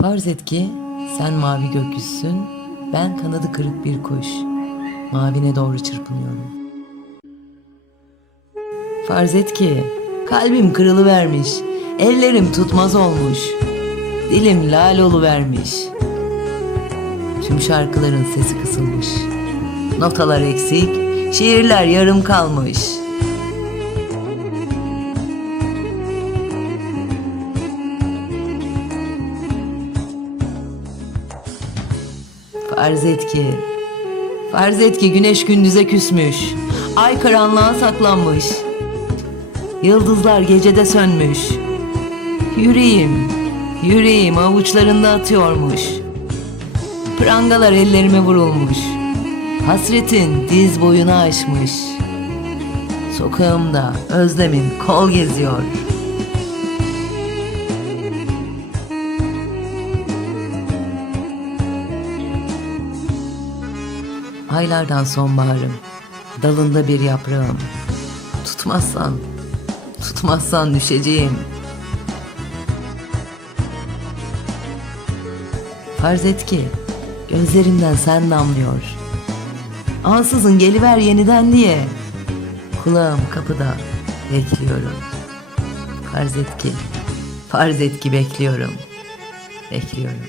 Farz et ki sen mavi gökyüzüsün, ben kanadı kırık bir kuş. Mavine doğru çırpınıyorum. Farz et ki kalbim kırılıvermiş, ellerim tutmaz olmuş. Dilim lal vermiş. Tüm şarkıların sesi kısılmış. Notalar eksik, şiirler yarım kalmış. Farz et ki, farz et ki güneş gündüze küsmüş, ay karanlığa saklanmış, yıldızlar gecede sönmüş. Yüreğim, yüreğim avuçlarında atıyormuş. Prangalar ellerime vurulmuş. Hasretin diz boyunu aşmış. Sokağımda özlemin kol geziyor. Aylardan sonbaharım, dalında bir yaprağım. Tutmazsan, tutmazsan düşeceğim. Farz et ki gözlerimden sen damlıyor. Ansızın geliver yeniden diye. Kulağım kapıda bekliyorum. Farz et ki, farz et ki bekliyorum. Bekliyorum.